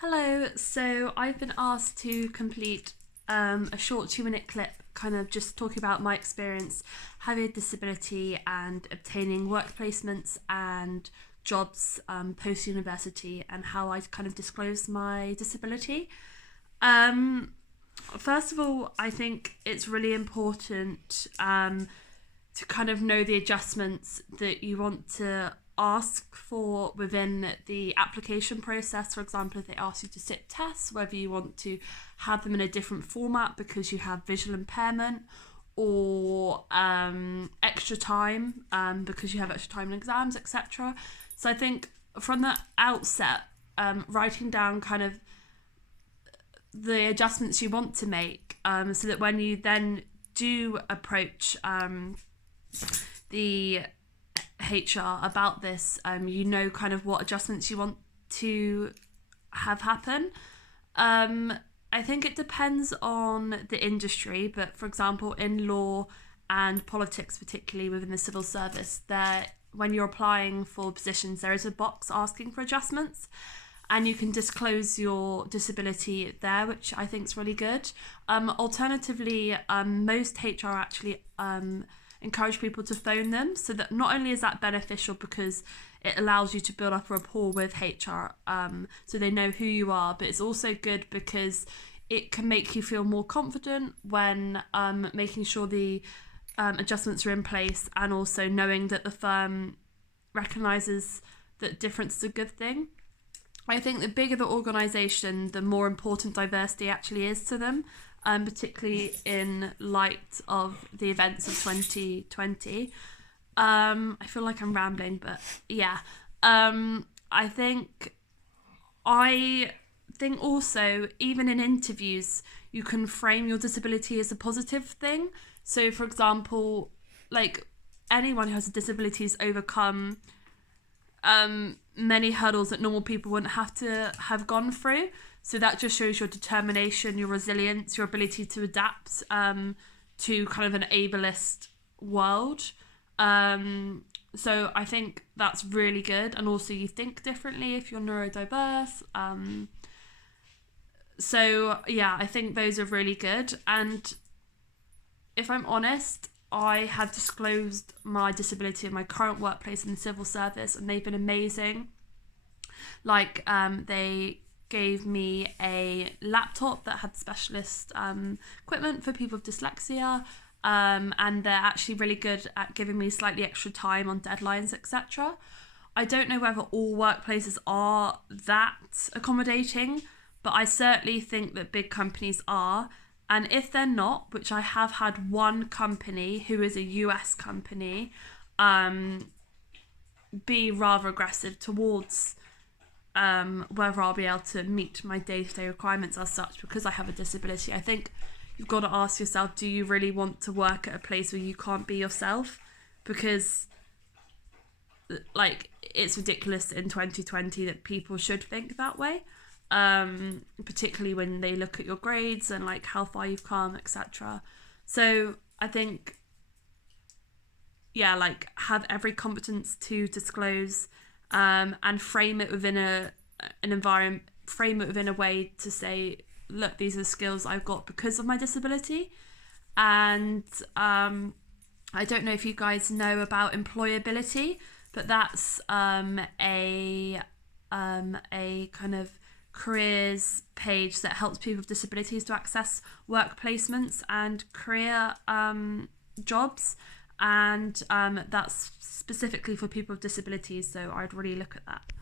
Hello, so I've been asked to complete a short 2 minute clip, kind of just talking about my experience having a disability and obtaining work placements and jobs post university, and how I kind of disclose my disability. Um, First of all, I think it's really important to kind of know the adjustments that you want to ask for within the application process. For example, if they ask you to sit tests, whether you want to have them in a different format because you have visual impairment, or extra time because you have extra time in exams, etc. So I think from the outset, writing down kind of the adjustments you want to make, so that when you then do approach the HR about this, you know kind of what adjustments you want to have happen. I think it depends on the industry, but for example, in law and politics, particularly within the civil service, there when you're applying for positions, there is a box asking for adjustments, and you can disclose your disability there, which I think is really good. Alternatively, most HR actually encourage people to phone them, so that not only is that beneficial because it allows you to build up a rapport with HR, so they know who you are, but it's also good because it can make you feel more confident when making sure the adjustments are in place, and also knowing that the firm recognises that difference is a good thing. I think the bigger the organisation, the more important diversity actually is to them, particularly in light of the events of 2020. I feel like I'm rambling, but yeah. I think I think also, even in interviews, you can frame your disability as a positive thing. So, for example, like anyone who has a disability has overcome many hurdles that normal people wouldn't have to have gone through. So that just shows your determination, your resilience, your ability to adapt to kind of an ableist world. So I think that's really good. And also you think differently if you're neurodiverse. So yeah, I think those are really good. And if I'm honest, I have disclosed my disability in my current workplace in the civil service, and they've been amazing. Like, they gave me a laptop that had specialist equipment for people with dyslexia, and they're actually really good at giving me slightly extra time on deadlines, etc. I don't know whether all workplaces are that accommodating, but I certainly think that big companies are. And if they're not, which I have had one company who is a US company be rather aggressive towards whether I'll be able to meet my day-to-day requirements as such because I have a disability. I think you've got to ask yourself, do you really want to work at a place where you can't be yourself? Because like, it's ridiculous in 2020 that people should think that way, particularly when they look at your grades and like how far you've come, etc. So I think, yeah, like, have every competence to disclose, and frame it within an environment, frame it within a way to say, look, these are the skills I've got because of my disability. And I don't know if you guys know about employability, but that's a kind of careers page that helps people with disabilities to access work placements and career jobs, and that's specifically for people with disabilities, so I'd really look at that.